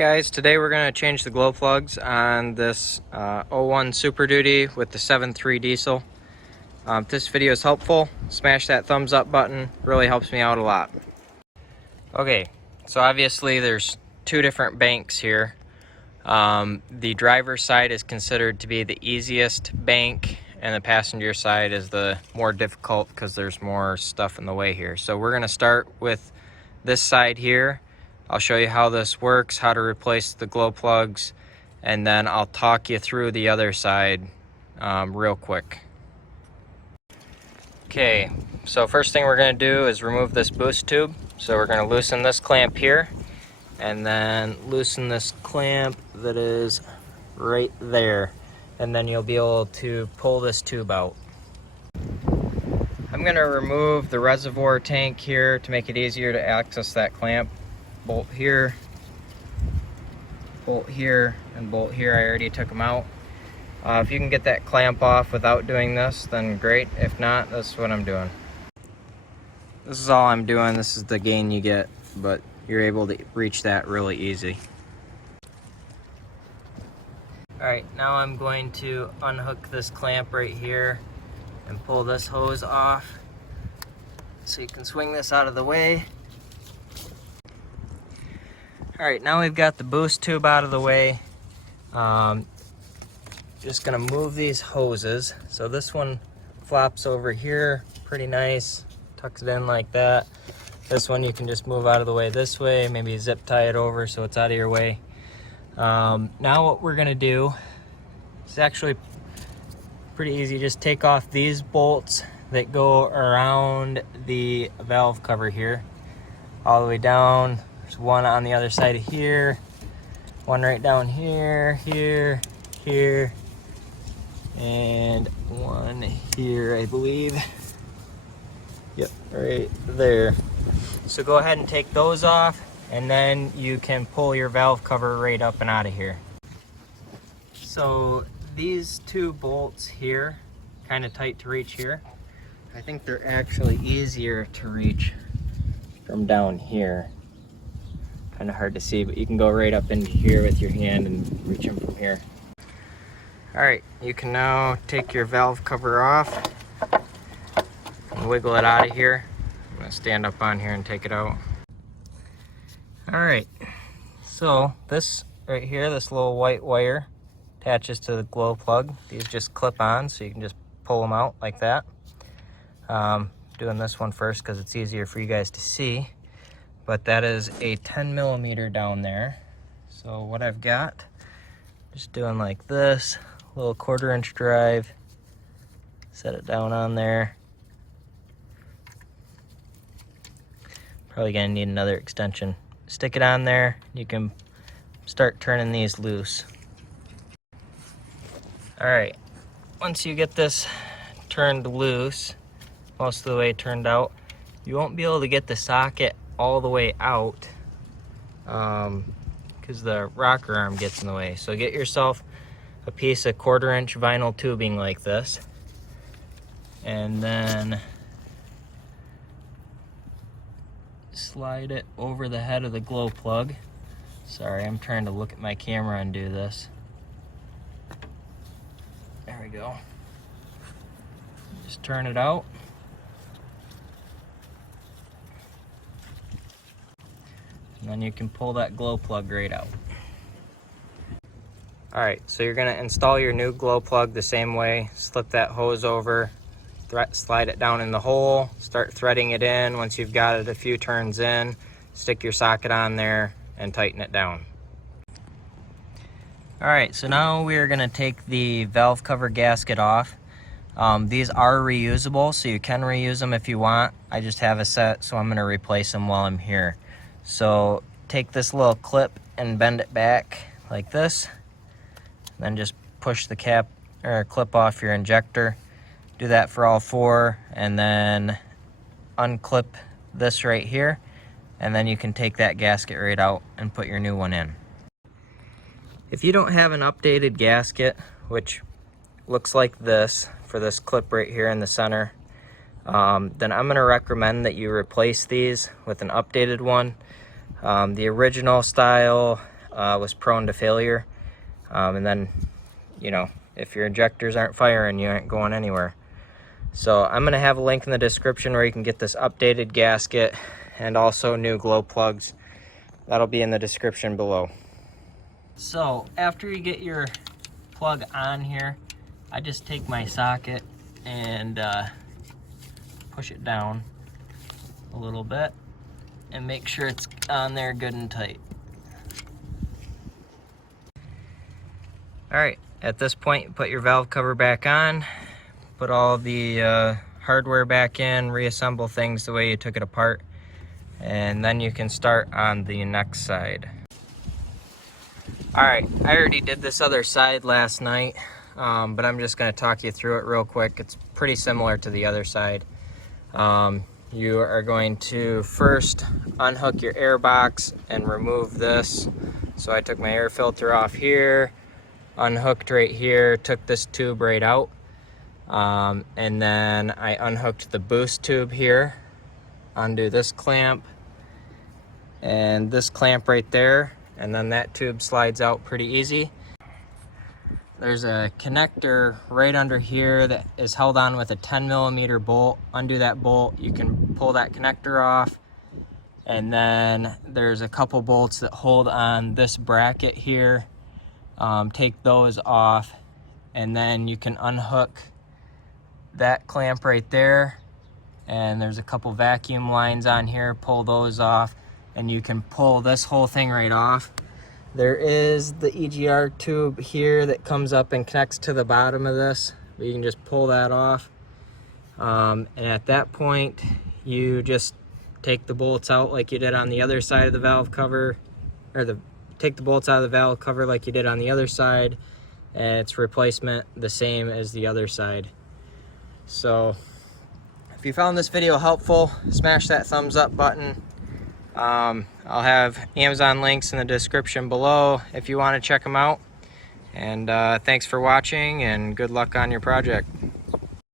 Guys, today we're going to change the glow plugs on this 01 Super Duty with the 7.3 diesel. If this video is helpful, smash that thumbs up button, really helps me out a lot. Okay, so obviously there's two different banks here. The driver's side is considered to be the easiest bank, and the passenger side is the more difficult because there's more stuff in the way here. So we're going to start with this side here. I'll show you how this works, how to replace the glow plugs, and then I'll talk you through the other side real quick. Okay, so first thing we're going to do is remove this boost tube. So we're going to loosen this clamp here, and then loosen this clamp that is right there, and then you'll be able to pull this tube out. I'm going to remove the reservoir tank here to make it easier to access that clamp. Bolt here, and bolt here. I already took them out. If you can get that clamp off without doing this, then great. If not, that's what I'm doing. This is all I'm doing. This is the gain you get, but you're able to reach that really easy. Alright, now I'm going to unhook this clamp right here and pull this hose off so you can swing this out of the way. Alright, now we've got the boost tube out of the way. Just gonna move these hoses. So this one flops over here, pretty nice, tucks it in like that. This one you can just move out of the way this way, maybe zip tie it over so it's out of your way. Now what we're gonna do is actually pretty easy. Just take off these bolts that go around the valve cover here, all the way down. There's one on the other side of here, one right down here, here, and one here, I believe. Yep, right there. So go ahead and take those off, and then you can pull your valve cover right up and out of here. So these two bolts here, kind of tight to reach here. I think they're actually easier to reach from down here. Kind of hard to see, but you can go right up into here with your hand and reach them from here. Alright, you can now take your valve cover off and wiggle it out of here. I'm going to stand up on here and take it out. Alright, so this right here, this little white wire attaches to the glow plug. These just clip on, so you can just pull them out like that. Doing this one first because it's easier for you guys to see. But that is a 10 millimeter down there. So what I've got, just doing like this, little 1/4 inch drive, set it down on there. Probably gonna need another extension. Stick it on there, you can start turning these loose. Alright, once you get this turned loose, most of the way turned out, you won't be able to get the socket all the way out because the rocker arm gets in the way. So get yourself a piece of 1/4 inch vinyl tubing like this, and then slide it over the head of the glow plug. Sorry, I'm trying to look at my camera and do this. There we go. Just turn it out. And then you can pull that glow plug right out. Alright, so you're going to install your new glow plug the same way. Slip that hose over, slide it down in the hole, start threading it in. Once you've got it a few turns in, stick your socket on there and tighten it down. Alright, so now we are going to take the valve cover gasket off. These are reusable, so you can reuse them if you want. I just have a set, so I'm going to replace them while I'm here. So take this little clip and bend it back like this, then just push the cap or clip off your injector. Do that for all four, and then unclip this right here, and then you can take that gasket right out and put your new one in. If you don't have an updated gasket, which looks like this for this clip right here in the center, then I'm going to recommend that you replace these with an updated one. The original style was prone to failure. And then, you know, if your injectors aren't firing, you aren't going anywhere. So I'm going to have a link in the description where you can get this updated gasket and also new glow plugs. That'll be in the description below. So after you get your plug on here, I just take my socket and push it down a little bit and make sure it's on there good and tight. All right, at this point, put your valve cover back on, put all the hardware back in, reassemble things the way you took it apart, and then you can start on the next side. All right, I already did this other side last night, but I'm just gonna talk you through it real quick. It's pretty similar to the other side. You are going to first unhook your air box and remove this. So I took my air filter off here, unhooked right here, took this tube right out, and then I unhooked the boost tube here, undo this clamp and this clamp right there, and then that tube slides out pretty easy. There's a connector right under here that is held on with a 10mm bolt. Undo that bolt, you can pull that connector off, and then there's a couple bolts that hold on this bracket here. Take those off, and then you can unhook that clamp right there, and there's a couple vacuum lines on here. Pull those off, and you can pull this whole thing right off. There is the Egr tube here that comes up and connects to the bottom of this, but you can just pull that off, and at that point you just take the bolts out like you did on the other side of the valve cover, or take the bolts out of the valve cover like you did on the other side, and its replacement the same as the other side. So if you found this video helpful, smash that thumbs up button. I'll have Amazon links in the description below if you want to check them out. And thanks for watching, and good luck on your project.